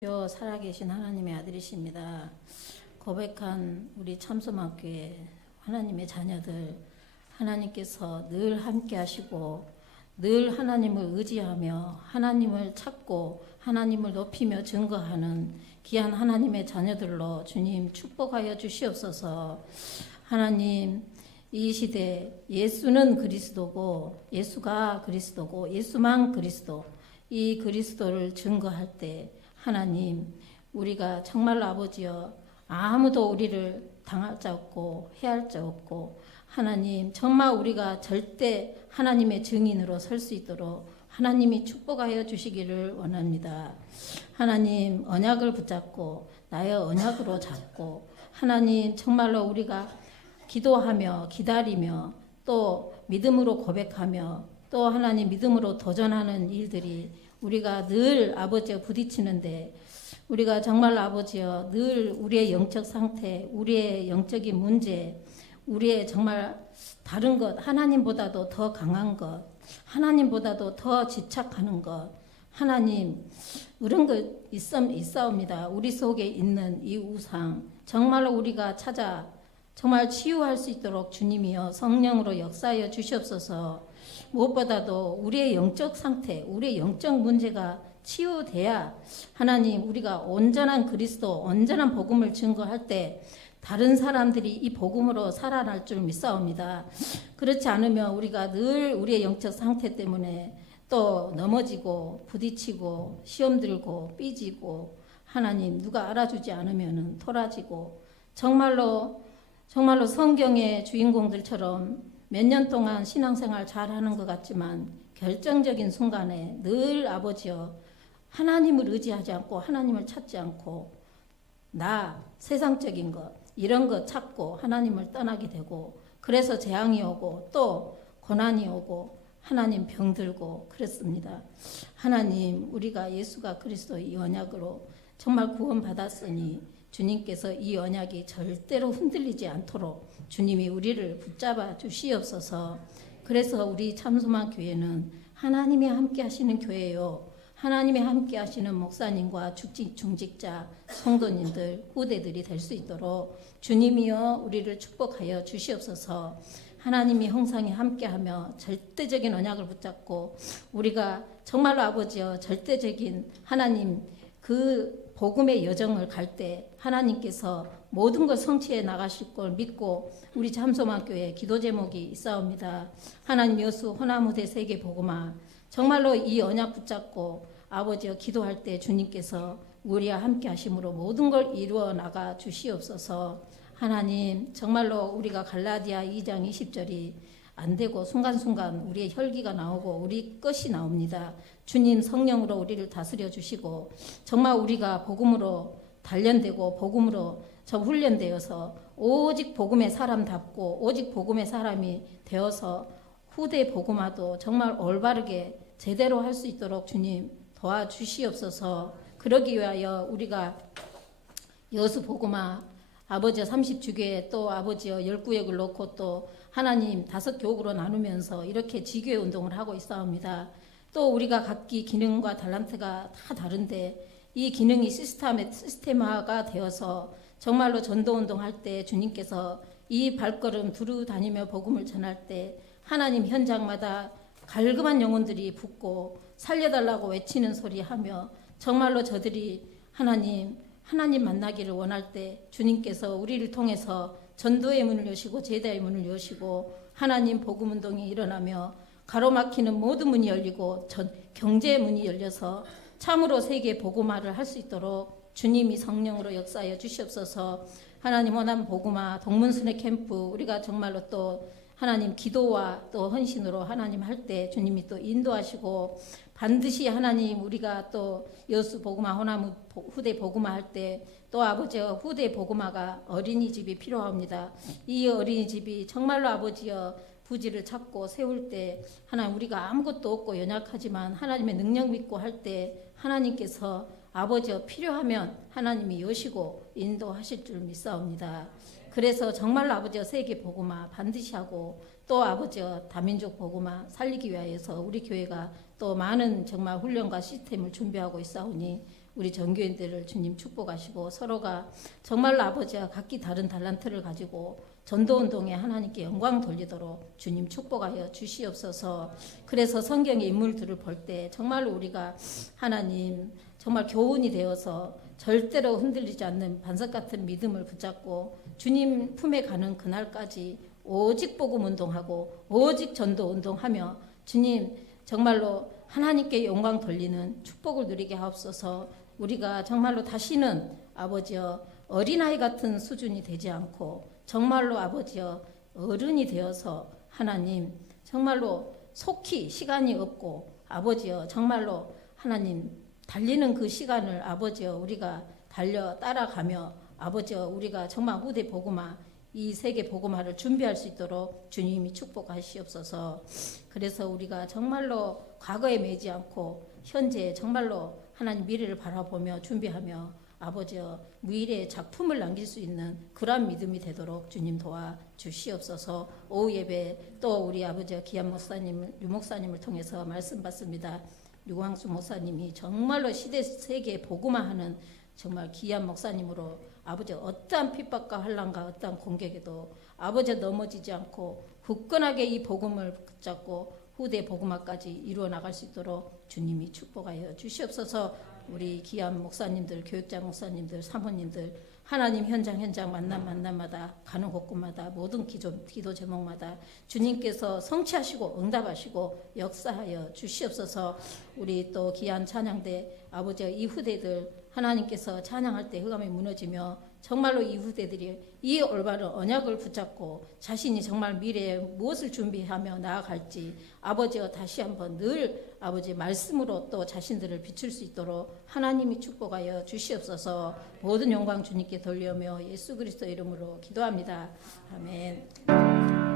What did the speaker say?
여 살아계신 하나님의 아들이십니다. 고백한 우리 참소만교회 하나님의 자녀들 하나님께서 늘 함께 하시고 늘 하나님을 의지하며 하나님을 찾고 하나님을 높이며 증거하는 귀한 하나님의 자녀들로 주님 축복하여 주시옵소서. 하나님 이 시대 예수는 그리스도고 예수가 그리스도고 예수만 그리스도 이 그리스도를 증거할 때 하나님, 우리가 정말로 아버지여 아무도 우리를 당할 자 없고 해할 자 없고 하나님 정말 우리가 절대 하나님의 증인으로 설 수 있도록 하나님이 축복하여 주시기를 원합니다. 하나님 언약을 붙잡고 나의 언약으로 잡고 하나님 정말로 우리가 기도하며 기다리며 또 믿음으로 고백하며 또 하나님 믿음으로 도전하는 일들이 우리가 늘 아버지와 부딪히는데 우리가 정말 아버지여 늘 우리의 영적 상태, 우리의 영적인 문제, 우리의 정말 다른 것, 하나님보다도 더 강한 것, 하나님보다도 더 집착하는 것, 하나님, 이런 것 있음, 있사옵니다. 우리 속에 있는 이 우상, 정말로 우리가 찾아 정말 치유할 수 있도록 주님이여 성령으로 역사하여 주시옵소서. 무엇보다도 우리의 영적 상태, 우리의 영적 문제가 치유돼야 하나님 우리가 온전한 그리스도, 온전한 복음을 증거할 때 다른 사람들이 이 복음으로 살아날 줄 믿사옵니다. 그렇지 않으면 우리가 늘 우리의 영적 상태 때문에 또 넘어지고 부딪히고 시험 들고 삐지고 하나님 누가 알아주지 않으면 토라지고 정말로 정말로 성경의 주인공들처럼 몇 년 동안 신앙생활 잘 하는 것 같지만 결정적인 순간에 늘 아버지여 하나님을 의지하지 않고 하나님을 찾지 않고 나 세상적인 것 이런 것 찾고 하나님을 떠나게 되고 그래서 재앙이 오고 또 고난이 오고 하나님 병들고 그랬습니다. 하나님 우리가 예수가 그리스도의 언약으로 정말 구원받았으니 주님께서 이 언약이 절대로 흔들리지 않도록 주님이 우리를 붙잡아 주시옵소서. 그래서 우리 참소만 교회는 하나님이 함께 하시는 교회요. 하나님이 함께 하시는 목사님과 중직, 중직자, 성도님들, 후대들이 될 수 있도록 주님이여 우리를 축복하여 주시옵소서. 하나님이 형상이 함께하며 절대적인 언약을 붙잡고 우리가 정말로 아버지여 절대적인 하나님 그 복음의 여정을 갈 때 하나님께서 모든 걸 성취해 나가실 걸 믿고 우리 잠소만교회 기도 제목이 있사옵니다. 하나님 여수 호나무대 세계 복음아 정말로 이 언약 붙잡고 아버지여 기도할 때 주님께서 우리와 함께 하심으로 모든 걸 이루어 나가 주시옵소서. 하나님 정말로 우리가 갈라디아 2장 20절이 안 되고 순간순간 우리의 혈기가 나오고 우리 것이 나옵니다. 주님 성령으로 우리를 다스려 주시고 정말 우리가 복음으로 단련되고 복음으로 저 훈련되어서 오직 복음의 사람답고 오직 복음의 사람이 되어서 후대 복음화도 정말 올바르게 제대로 할 수 있도록 주님 도와주시옵소서. 그러기 위하여 우리가 여수 복음화 아버지 30주교에 또 아버지여 열구역을 놓고 또 하나님 다섯 교구로 나누면서 이렇게 지교회 운동을 하고 있사옵니다. 또 우리가 각기 기능과 달란트가 다 다른데 이 기능이 시스템, 시스템화가 되어서 정말로 전도 운동할 때 주님께서 이 발걸음 두루 다니며 복음을 전할 때 하나님 현장마다 갈급한 영혼들이 붙고 살려달라고 외치는 소리 하며 정말로 저들이 하나님 하나님 만나기를 원할 때 주님께서 우리를 통해서 전도의 문을 여시고 제다의 문을 여시고 하나님 복음 운동이 일어나며 가로막히는 모든 문이 열리고 전, 경제의 문이 열려서 참으로 세계 복음화를 할 수 있도록 주님이 성령으로 역사하여 주시옵소서. 하나님 원한 복음화 동문순회 캠프 우리가 정말로 또 하나님 기도와 또 헌신으로 하나님 할 때 주님이 또 인도하시고 반드시 하나님 우리가 또 여수 복음화 호나무 후대 복음화 할때 또 아버지여 후대 복음화가 어린이집이 필요합니다. 이 어린이집이 정말로 아버지여 부지를 찾고 세울 때 하나님 우리가 아무것도 없고 연약하지만 하나님의 능력 믿고 할 때 하나님께서 아버지여 필요하면 하나님이 여시고 인도하실 줄 믿사옵니다. 그래서 정말로 아버지여 세계 복음화 반드시 하고 또 아버지여 다민족 복음화 살리기 위하여서 우리 교회가 또 많은 정말 훈련과 시스템을 준비하고 있사오니 우리 전교인들을 주님 축복하시고 서로가 정말로 아버지와 각기 다른 달란트를 가지고 전도 운동에 하나님께 영광 돌리도록 주님 축복하여 주시옵소서. 그래서 성경의 인물들을 볼 때 정말로 우리가 하나님 정말 교훈이 되어서 절대로 흔들리지 않는 반석 같은 믿음을 붙잡고 주님 품에 가는 그날까지 오직 복음 운동하고 오직 전도 운동하며 주님 정말로 하나님께 영광 돌리는 축복을 누리게 하옵소서. 우리가 정말로 다시는 아버지여 어린아이 같은 수준이 되지 않고 정말로 아버지여 어른이 되어서 하나님 정말로 속히 시간이 없고 아버지여 정말로 하나님 달리는 그 시간을 아버지여 우리가 달려 따라가며 아버지여 우리가 정말 후대 복음화 이 세계 복음화를 준비할 수 있도록 주님이 축복하시옵소서. 그래서 우리가 정말로 과거에 매지 않고 현재 정말로 하나님 미래를 바라보며 준비하며 아버지여 미래의 작품을 남길 수 있는 그러한 믿음이 되도록 주님 도와 주시옵소서. 오후 예배 또 우리 아버지 기한 목사님 유 목사님을 통해서 말씀 받습니다. 유광수 목사님이 정말로 시대 세계 복음화하는 정말 귀한 목사님으로 아버지 어떠한 핍박과 환란과 어떠한 공격에도 아버지 넘어지지 않고 굳건하게 이 복음을 붙잡고 후대 복음화까지 이루어 나갈 수 있도록 주님이 축복하여 주시옵소서. 우리 귀한 목사님들, 교육자 목사님들, 사모님들 하나님 현장 현장 만남 만남마다 가는 곳곳마다 모든 기도, 기도 제목마다 주님께서 성취하시고 응답하시고 역사하여 주시옵소서. 우리 또 귀한 찬양대 아버지의 이 후대들 하나님께서 찬양할 때 흑암이 무너지며 정말로 이 후 대들이 이 올바른 언약을 붙잡고 자신이 정말 미래에 무엇을 준비하며 나아갈지 아버지와 다시 한번 늘 아버지 말씀으로 또 자신들을 비출 수 있도록 하나님이 축복하여 주시옵소서 모든 영광 주님께 돌려며 예수 그리스도 이름으로 기도합니다. 아멘.